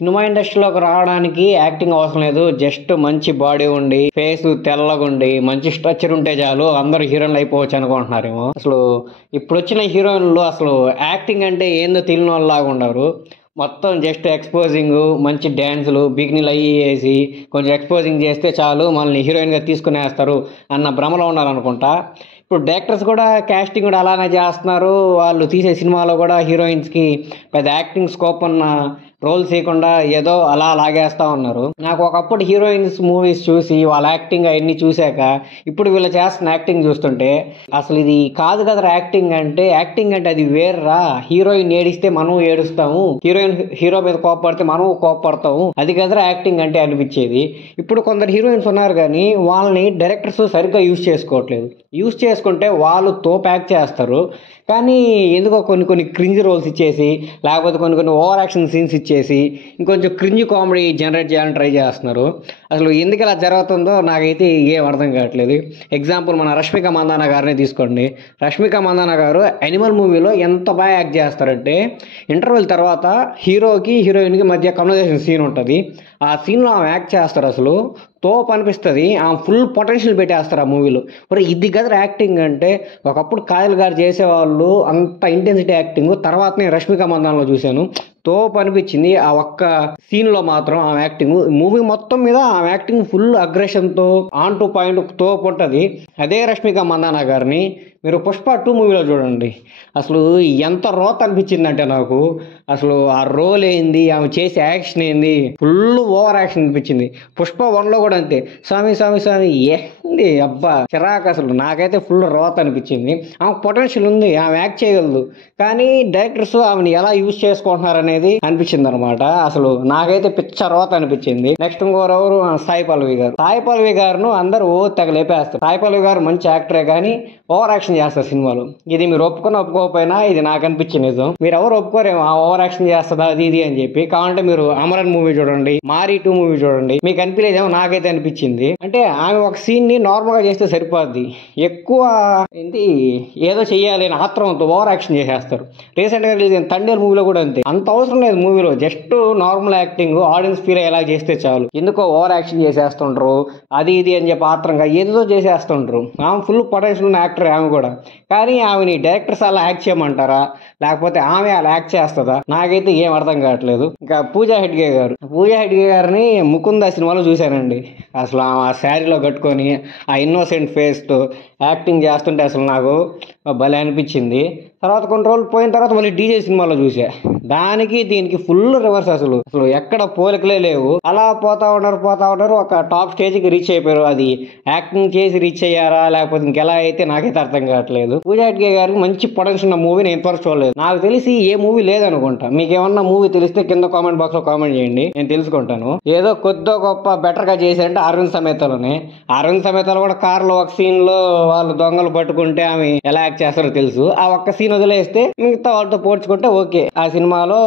Cinema ఇండస్ట్రీలోకి రావడానికి acting అవసరం లేదు. జస్ట్ మంచి బాడీ ఉండి, ఫేస్ తెల్లగా ఉండి, మంచి స్ట్రక్చర్ ఉంటే చాలు అందరూ హీరోయిన్లు అయిపోవచ్చు అనుకుంటున్నారేమో. అసలు ఇప్పుడు వచ్చిన హీరోయిన్లు అసలు యాక్టింగ్ అంటే ఏందో తెలియని వాళ్ళలాగా ఉండరు. మొత్తం జస్ట్ ఎక్స్పోజింగ్, మంచి డ్యాన్సులు, బికినీలు అయ్యి వేసి కొంచెం ఎక్స్పోజింగ్ చేస్తే చాలు మనల్ని హీరోయిన్గా తీసుకునేస్తారు అన్న భ్రమలో ఉన్నారనుకుంటా. ఇప్పుడు డైరెక్టర్స్ కూడా కాస్టింగ్ కూడా అలానే చేస్తున్నారు. వాళ్ళు తీసే సినిమాలో కూడా హీరోయిన్స్కి పెద్ద యాక్టింగ్ స్కోప్ ఉన్న రోల్స్ చేయకుండా ఏదో అలా లాగేస్తూ ఉన్నారు. నాకు ఒకప్పుడు హీరోయిన్స్ మూవీస్ చూసి వాళ్ళ యాక్టింగ్ అవన్నీ చూశాక ఇప్పుడు వీళ్ళు చేస్తున్న యాక్టింగ్ చూస్తుంటే అసలు ఇది కాదు కదరా యాక్టింగ్ అంటే. యాక్టింగ్ అంటే అది వేర్రా. హీరోయిన్ ఏడిస్తే మనం ఏడుస్తాము, హీరో మీద కోపడితే మనం కోపడతాము, అది కదరా యాక్టింగ్ అంటే అనిపించేది. ఇప్పుడు కొందరు హీరోయిన్స్ ఉన్నారు కానీ వాళ్ళని డైరెక్టర్స్ సరిగ్గా యూజ్ చేసుకోవట్లేదు. యూజ్ చేసుకుంటే వాళ్ళు తోపు యాక్ట్ చేస్తారు, కానీ ఎందుకో కొన్ని క్రింజ్ రోల్స్ ఇచ్చేసి, లేకపోతే కొన్ని ఓవర్ యాక్షన్ సీన్స్ ఇచ్చేసి ఇంకొంచెం క్రింజ్ కామెడీ జనరేట్ చేయాలని ట్రై చేస్తున్నారు. అసలు ఎందుకు ఇలా జరుగుతుందో నాకైతే ఏం అర్థం కావట్లేదు. ఎగ్జాంపుల్ మన రష్మిక మందాన గారిని తీసుకోండి. రష్మిక మందాన గారు యానిమల్ మూవీలో ఎంత బాగా యాక్ట్ చేస్తారంటే, ఇంటర్వెల్ తర్వాత హీరోకి హీరోయిన్కి మధ్య కన్వర్జేషన్ సీన్ ఉంటుంది. ఆ సీన్లో ఆమె యాక్ట్ చేస్తారు, అసలు తోపు అనిపిస్తుంది. ఆమె ఫుల్ పొటెన్షియల్ పెట్టేస్తారు ఆ మూవీలో. మరి ఇది కదా యాక్టింగ్ అంటే. ఒకప్పుడు కాజల్ గారు చేసేవాళ్ళు అంత ఇంటెన్సిటీ యాక్టింగ్, తర్వాత నేను రష్మిక మందానలో చూశాను, తోపు అనిపించింది. ఆ ఒక్క సీన్లో మాత్రం ఆమె యాక్టింగ్, మూవీ మొత్తం మీద ఆమె యాక్టింగ్ ఫుల్ అగ్రెషన్తో ఆన్ టు పాయింట్ తోపు ఉంటుంది. అదే రష్మిక మందాన గారిని మీరు పుష్ప 2 మూవీలో చూడండి, అసలు ఎంత రోత అనిపించిందంటే నాకు. అసలు ఆ రోల్ ఏంది, ఆమె చేసే యాక్షన్ ఏంది, ఫుల్ ఓవర్ యాక్షన్ అనిపించింది. పుష్ప 1లో కూడా అంతే, స్వామి స్వామి స్వామి ఏంది అబ్బా చిరాకు. అసలు నాకైతే ఫుల్ రోత అనిపించింది. ఆమె పొటెన్షియల్ ఉంది, ఆమె యాక్ట్ చేయగలదు, కానీ డైరెక్టర్స్ ఆమెను ఎలా యూజ్ చేసుకుంటున్నారు అనేది అనిపించింది అనమాట. అసలు నాకైతే పిచ్చ రోత అనిపించింది. నెక్స్ట్ ఇంకోరెవరు, సాయి పల్లవి గారు. సాయి పల్లవి గారును అందరూ తెగ లేపేస్తారు. సాయి పల్లవి గారు మంచి యాక్టరే, కానీ ఓవర్ యాక్షన్ చేస్తారు సినిమాలో. ఇది మీరు ఒప్పుకోకపోయినా ఇది నాకు అనిపించింది నిజం. మీరు ఎవరు ఒప్పుకోరేమో ఆ ఓవర్ యాక్షన్ చేస్తుందా అది ఇది అని చెప్పి. కావాలంటే మీరు అమరన్ మూవీ చూడండి, మారీ 2 మూవీ చూడండి, మీకు అనిపించలేదేమో, నాకైతే అనిపించింది. అంటే ఆమె ఒక సీన్ ని నార్మల్ గా చేస్తే సరిపోద్ది, ఎక్కువ ఏంటి ఏదో చెయ్యాలి అని ఆత్రంతో ఓవర్ యాక్షన్ చేసేస్తారు. రీసెంట్ గా రిలీజ్ అయిన తండేల్ మూవీలో కూడా అంతే. అంత అవసరం లేదు మూవీలో, just normal acting audience feel అయ్యేలా చేస్తే చాలు. ఎందుకో ఓవర్ యాక్షన్ చేసేస్తుండ్రు, అది ఇది అని చెప్పి ఆత్రంగా ఏదో చేసేస్తుండ్రు. ఆమె ఫుల్ పొటెన్షియల్ ఉన్న యాక్టర్ ఆమె కూడా, కానీ ఆమెని డైరెక్టర్స్ అలా యాక్ట్ చేయమంటారా, లేకపోతే ఆమె అలా యాక్ట్ చేస్తుందా, నాకైతే ఏం అర్థం కావట్లేదు. ఇంకా పూజా హెగ్డే గారిని ముకుంద సినిమాలో చూశానండి. అసలు ఆ శారీలో కట్టుకొని ఆ ఇన్నోసెంట్ ఫేస్తో యాక్టింగ్ చేస్తుంటే అసలు నాకు భలే అనిపించింది. తర్వాత కొన్ని రోజులు పోయిన తర్వాత మళ్ళీ డీజే సినిమాలో చూసా, దానికి దీనికి ఫుల్ రివర్స్. అసలు ఎక్కడ పోలికలే లేవు. అలా పోతా ఉన్నారు ఒక టాప్ స్టేజ్కి రీచ్ అయిపోయారు. అది యాక్టింగ్ చేసి రీచ్ అయ్యారా లేకపోతే ఇంకెలా అయితే నాకైతే అర్థం కావట్లేదు. పూజా హెగ్డే గారికి మంచి పొటెన్షియల్ ఉన్న మూవీ నేను ఇంతవరకు చూడలేదు. నాకు తెలిసి ఏ మూవీ లేదనుకుంటా. మీకు ఏమన్నా మూవీ తెలిస్తే కింద కామెంట్ బాక్స్ లో కామెంట్ చేయండి, నేను తెలుసుకుంటాను. ఏదో కొద్దో గొప్ప బెటర్ గా చేశారంటే అరవింద్ సమేతలోనే. అరవింద్ సమేతలో కూడా కార్లో ఒక సీన్ లో వాళ్ళు దొంగలు పట్టుకుంటే ఆమె ఎలా యాక్ట్ చేస్తారో తెలుసు. ఆ ఒక్క సీన్ వదిలేస్తే మిగతా వాళ్ళతో పోల్చుకుంటే ఓకే, ఆ సినిమాలో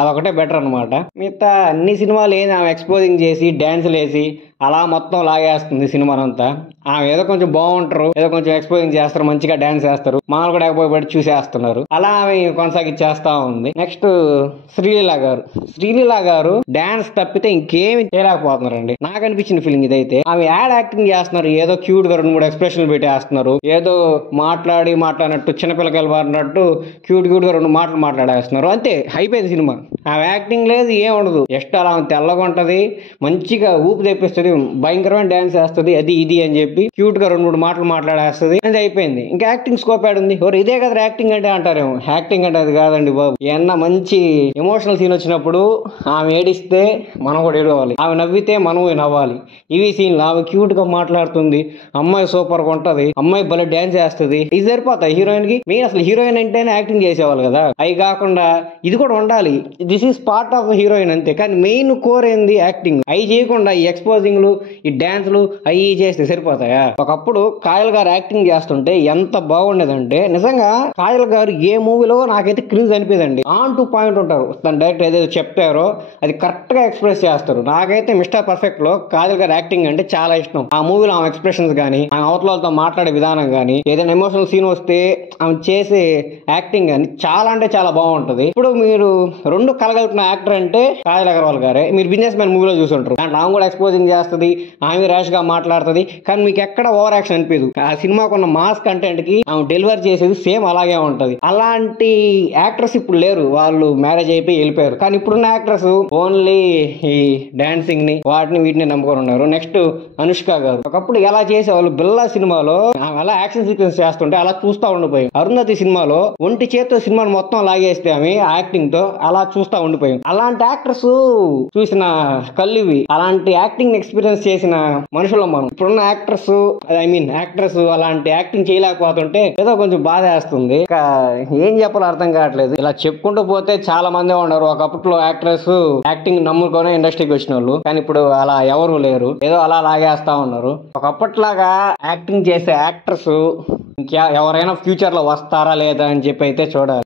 అదొకటే బెటర్ అనమాట. మిగతా అన్ని సినిమాలు ఏంది ఆమె ఎక్స్పోజింగ్ చేసి డ్యాన్సులు వేసి అలా మొత్తం లాగేస్తుంది సినిమానంతా. ఆమె ఏదో కొంచెం బాగుంటారు, ఏదో కొంచెం ఎక్స్పోజింగ్ చేస్తారు, మంచిగా డాన్స్ చేస్తారు, మామూలు కూడా ఎకపోయి చూసేస్తున్నారు. అలా ఆమె కొనసాగిచ్చేస్తా ఉంది. నెక్స్ట్ శ్రీలీల గారు డాన్స్ తప్పితే ఇంకేమి చేయలేకపోతున్నారండి. నాకు అనిపించిన ఫీలింగ్ ఇదైతే. ఆమె యాడ్ యాక్టింగ్ చేస్తున్నారు, ఏదో క్యూట్ గా 2-3 ఎక్స్ప్రెషన్లు పెట్టేస్తున్నారు, ఏదో మాట్లాడినట్టు చిన్నపిల్లకాయలు మాట్లాడినట్టు క్యూట్ గా 2 మాటలు మాట్లాడేస్తున్నారు, అంతే అయిపోయింది సినిమా. ఆమె యాక్టింగ్ లేదు, ఏం ఉండదు, జస్ట్ అలా తెల్లగా ఉంటది, మంచిగా ఊపి తెప్పిస్తుంది, భయంకరమైన డాన్స్ చేస్తుంది, అది ఇది అని చెప్పి క్యూట్ గా 2-3 మాటలు మాట్లాడేస్తుంది, అది అయిపోయింది. ఇంకా యాక్టింగ్ స్కోప్ ఉంది. ఇదే కదా యాక్టింగ్ అంటే అంటారేమో. యాక్టింగ్ అంటే అది కాదండి బాబు. ఏమన్నా మంచి ఎమోషనల్ సీన్ వచ్చినప్పుడు ఆమె ఏడిస్తే మనం కూడా ఏడవాలి, ఆమె నవ్వితే మనం నవ్వాలి. ఇవి సీన్లు. ఆమె క్యూట్ గా మాట్లాడుతుంది, అమ్మాయి సూపర్ గా ఉంటది, అమ్మాయి భలే డాన్స్ చేస్తుంది, ఇది సరిపోతాయి హీరోయిన్ కి. మెయిన్ అసలు హీరోయిన్ అంటేనే యాక్టింగ్ చేసేవాళ్ళు కదా. అవి కాకుండా ఇది కూడా ఉండాలి, this is part of heroine అంతే. కానీ మెయిన్ కోర్ ఏంది యాక్టింగ్. అవి చేయకుండా ఈ ఎక్స్పోజింగ్ యాక్టింగ్లు ఈ డాన్స్లు అవి చేస్తే సరిపోతాయా? ఒకప్పుడు కాయల్ గారు యాక్టింగ్ చేస్తుంటే ఎంత బాగుండేదంటే నిజంగా కాయల్ గారు ఏ మూవీలో నాకైతే క్రిన్స్ అనిపిదండి. ఆన్ టు పాయింట్ ఉంటారు. తన డైరెక్టర్ ఏదైతే చెప్పారో అది కరెక్ట్ గా ఎక్స్ప్రెస్ చేస్తారు. నాకైతే మిస్టర్ పర్ఫెక్ట్ లో కాజల్ గారి యాక్టింగ్ అంటే చాలా ఇష్టం. ఆ మూవీలో ఆమె ఎక్స్ప్రెషన్స్ గానీ, ఆమె అవతలతో మాట్లాడే విధానం గానీ, ఏదైనా ఎమోషనల్ సీన్ వస్తే ఆమె చేసే యాక్టింగ్ గానీ చాలా అంటే చాలా బాగుంటది. ఇప్పుడు మీరు రెండు కలగలుపుతున్న యాక్టర్ అంటే కాజల్ అగర్వాల్ గారే. మీరు బిజినెస్ మ్యాన్ మూవీలో చూసుంటారు. దాంట్లో ఆమె కూడా ఎక్స్పోజింగ్ చేస్తుంది, ఆమె ర్యాష్ గా మాట్లాడుతుంది, కానీ మీకు ఎక్కడ ఓవర్ యాక్షన్ అనిపించదు. ఆ సినిమాకు ఉన్న మాస్ కంటెంట్ కి ఆమె డెలివర్ చేసేది సేమ్ అలాగే ఉంటది. అలాంటి యాక్టర్స్ ఇప్పుడు లేరు, వాళ్ళు మ్యారేజ్ అయిపోయి వెళ్ళిపోయారు. కానీ ఇప్పుడున్న యాక్టర్స్ ఓన్లీ ఈ డాన్సింగ్ ని వీటిని నమ్ముకొని ఉన్నారు. నెక్స్ట్ అనుష్క గారు ఒకప్పుడు ఎలా చేసేవాళ్ళు, బిల్లా సినిమాలో అలా యాక్షన్ సీక్వెన్స్ చేస్తుంటే అలా చూస్తా ఉండిపోయాం. అరుంధతి సినిమాలో ఒంటి చేతితో సినిమాను మొత్తం లాగేస్తే ఆమె యాక్టింగ్ తో అలా చూస్తా ఉండిపోయాం. అలాంటి యాక్టర్స్ చూసిన కళ్ళివి, అలాంటి యాక్టింగ్ ఎక్స్పీరియన్స్ చేసిన మనుషులు మనం. ఇప్పుడున్న యాక్టర్స్ యాక్టర్స్ అలాంటి యాక్టింగ్ చేయలేకపోతుంటే ఏదో కొంచెం బాధ వేస్తుంది. ఇంకా ఏం చెప్పాలో అర్థం కావట్లేదు. ఇలా చెప్పుకుంటూ పోతే చాలా మంది ఉన్నారు. ఒకప్పట్లో యాక్టర్స్ యాక్టింగ్ నమ్ముకొని ఇండస్ట్రీకి వచ్చిన వాళ్ళు, కానీ ఇప్పుడు అలా ఎవరు లేరు, ఏదో అలా లాగేస్తా ఉన్నారు. ఒకప్పట్లాగా యాక్టింగ్ చేసే యాక్టర్స్ ఇంకా ఎవరైనా ఫ్యూచర్ లో వస్తారా లేదా అని చెప్పి అయితే చూడాలి.